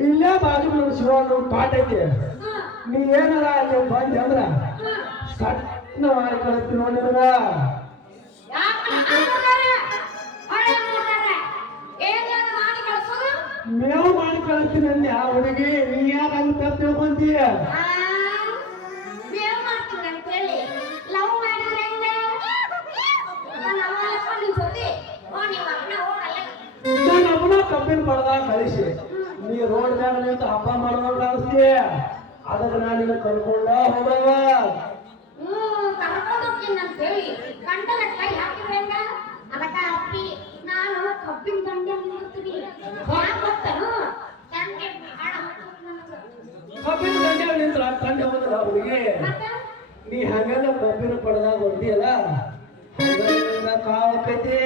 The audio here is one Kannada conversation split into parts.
ಇಲ್ಲೇ ಬಾಜು ಶಿವ ಪಾಠ ಐತಿ ನೀ ಏನಾರ ಅಲ್ಲಿ ಬಂದಿ ಅಂದ್ರ ಸಣ್ಣ ಮಾಡಿ ಕಳಿಸ್ತಿ ನೋಡಿದ್ರ ಮೇವು ಮಾಡಿ ಕಳಿಸ್ತೀನಿ ಅಂದೆ ಆ ಹುಡುಗಿ ನೀ ಯಾಕೆ ಅಲ್ಲಿ ತಪ್ಪು ತಿಳ್ಕೊಂತೀಯ ನಮ್ಮನ್ನ ಕಬ್ಬಿನ ಪಡೆದಾಗ ಕಳಿಸಿ ನೀ ರೋಡ್ ಮ್ಯಾಗ ನಿಂತು ಹಬ್ಬ ಮಾಡೋದು ಕಾಣಿಸ್ತಿ ಅದಕ್ಕೆ ನಾನು ನಿನ್ನ ಕರ್ಕೊಂಡ ಹೋಗವ ಕಬ್ಬಿನ ದಂಡೆ ನಿಂತ್ರ ತಂಡೆ ಹೋದ್ರ ಹುಡುಗಿ ನೀ ಹಂಗೆಲ್ಲ ಕಬ್ಬಿನ ಪಡೆದಾಗ ಹೊಡ್ದಿಯಲ್ಲ ಕಾವಕೈತಿ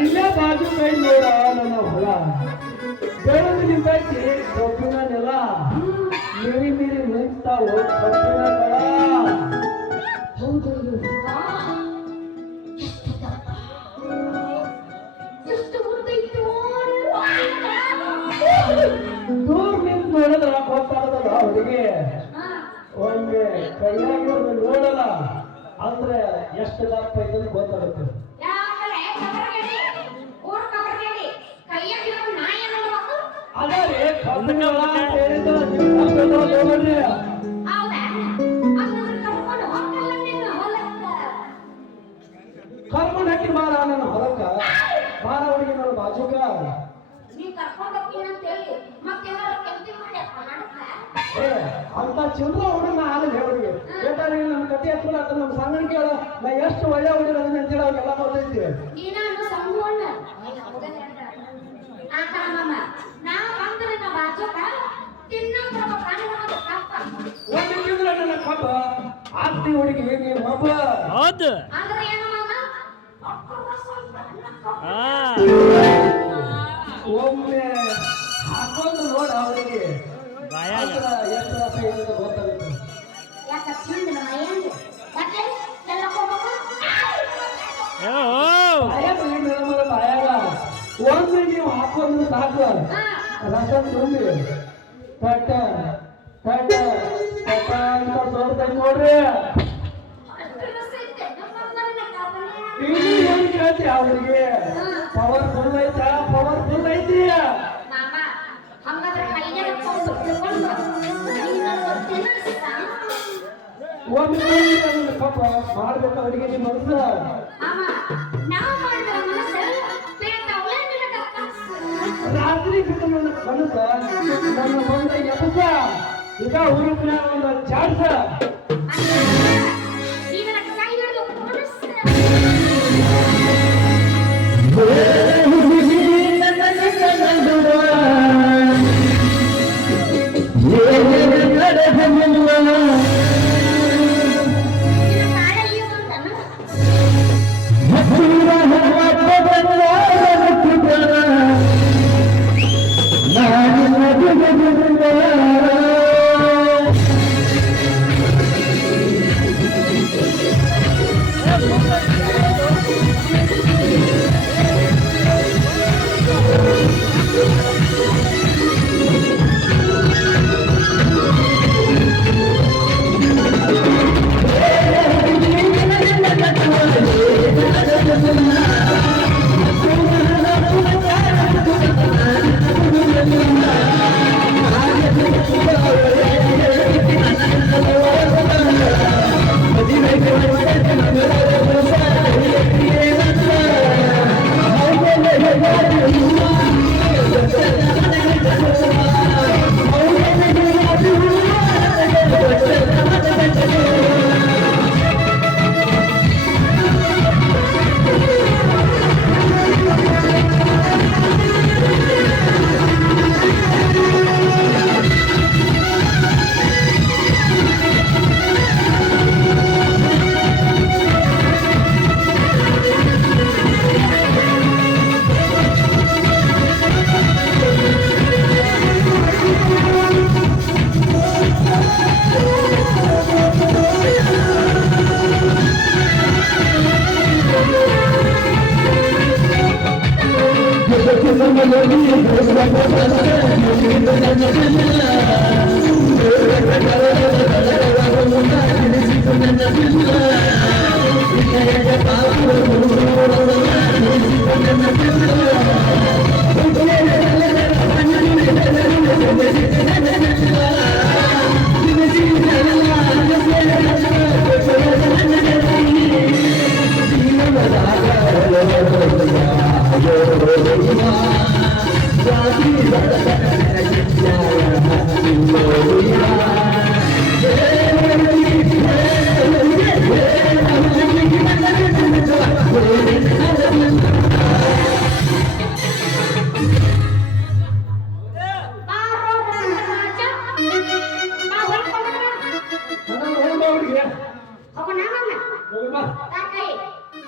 ಇಲ್ಲೇ ಬಾಜು ಕೈ ನೋಡ ನನ್ನ ಹೊಲ ಬೆಳೆದು ನಿಂತೈತಿ ಕಬ್ಬಿನ ನೆಲ ಮೀರಿ ಮೀರಿ ನಿಂತಾವು ಕಬ್ಬಿನ ಹೊಲ ದೂರ ನಿಂತು ನೋಡಿದ್ರ ಗೊತ್ತಾಗದಲ್ಲ ಅವರಿಗೆ ಒಮ್ಮೆ ಕೈಯಾಗಿರೋದು ನೋಡಲ್ಲ ಅಂದ್ರೆ ಎಷ್ಟು ದಪ್ಪ ಐತೆ ಗೊತ್ತಾಗುತ್ತೆ ಅದೇ ಕರ್ಕೊಂಡು ಹಾಕಿ ಬಾರ ನನ್ನ ಹೊಲಕ್ಕ ಬಾರ ಹುಡುಗಿ ನನ್ನ ಬಾಜುಕ ಅಂತ ಚಿಲ್ರ ಹುಡುಗ ಆಗಲ್ಲ ಹುಡುಗಿ ಬೇಕಾದ್ರೆ ನಮ್ಮ ಕತೆ ಹತ್ರ ನಮ್ಮ ಸಂಗಣ ಕೇಳ ನಾ ಎಷ್ಟು ಒಳ್ಳೆ ಹುಡುಗ ಅದನ್ನ ಅಂತೇಳಿ ಅವ್ರಿಗೆಲ್ಲ ಗೊತ್ತೈತಿ ತಿನ್ನ ಆಸ್ತಿ ಹುಡುಗಿ ನಿಮ್ಮ ಹಬ್ಬ ಹೌದು ಅಂದ್ರೆ ಏನು ಮಾಮ ಹಾ ಒಮ್ಮೆ ಹಾಕೊಂಡು ನೋಡ ಅವರಿಗೆ ಬಾಯಾಗ ಎಷ್ಟು ರಸ ಇದೆ ಅಂತ ಗೊತ್ತಾಗುತ್ತೆ. ಯಾಕ ತಿಂದು ಮೈಯಲ್ಲಿ ಯಾಕೆ ಎಲ್ಲ ಹೋಗ್ಬೇಕು ಓ ಬಾಯಾಗ ಮೇಡಮರ ಬಾಯಾಗ ಒಮ್ಮೆ ನೀವು ಹಾಕೊಂಡು ಸಾಕು ರಸ ತುಂಬಿ ತಟ್ಟ ತಟ್ಟ ತಟ್ಟ ಅಂತ ಸೋರ್ತೈತೆ ನೋಡ್ರಿ. ಅಷ್ಟು ರಸ ಐತೆ ನಮ್ಮ ಮಗನ ಕಾಪನೆ ಇಲ್ಲಿ ಏನ್ ಕೇಳ್ತಿ ಅವ್ರಿಗೆ ಪವರ್ಫುಲ್ ಐತಾ ಪವರ್ಫುಲ್ ಐತಿ ಮಾಮ ಹಂಗಾದ್ರೆ ಕೈಗೆ ಕೊಂಡು ತಿಳ್ಕೊಂಡು ಒಮ್ಮೆ ಪಾಪ ಮಾಡ್ಬೇಕು ಅವರಿಗೆ ನಿಮ್ಮ ಮನಸ್ಸು ಮಾಮ ನಾವು ಮಾಡಿದ ಮನಸ್ಸು ಬೇಡ ಒಳ್ಳೆ ರಾತ್ರಿ ಬಿಟ್ಟು ನನ್ನ ಮನಸ್ಸು ನನ್ನ ಬಂದ ಎಪ್ಪಸ ಇದ ಹುಡುಗನ ಒಂದು ಚಾನ್ಸ ಈಗ ನನ್ನ ಕೈ ಹಿಡಿದು ಮನಸ್ಸು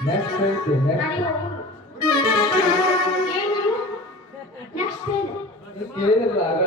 ನೆಕ್ಸ್ಟ್ ಐತಿ ನೆಕ್ಸ್ಟ್ ಕೇಳಿರಲ್ಲ ಆಗ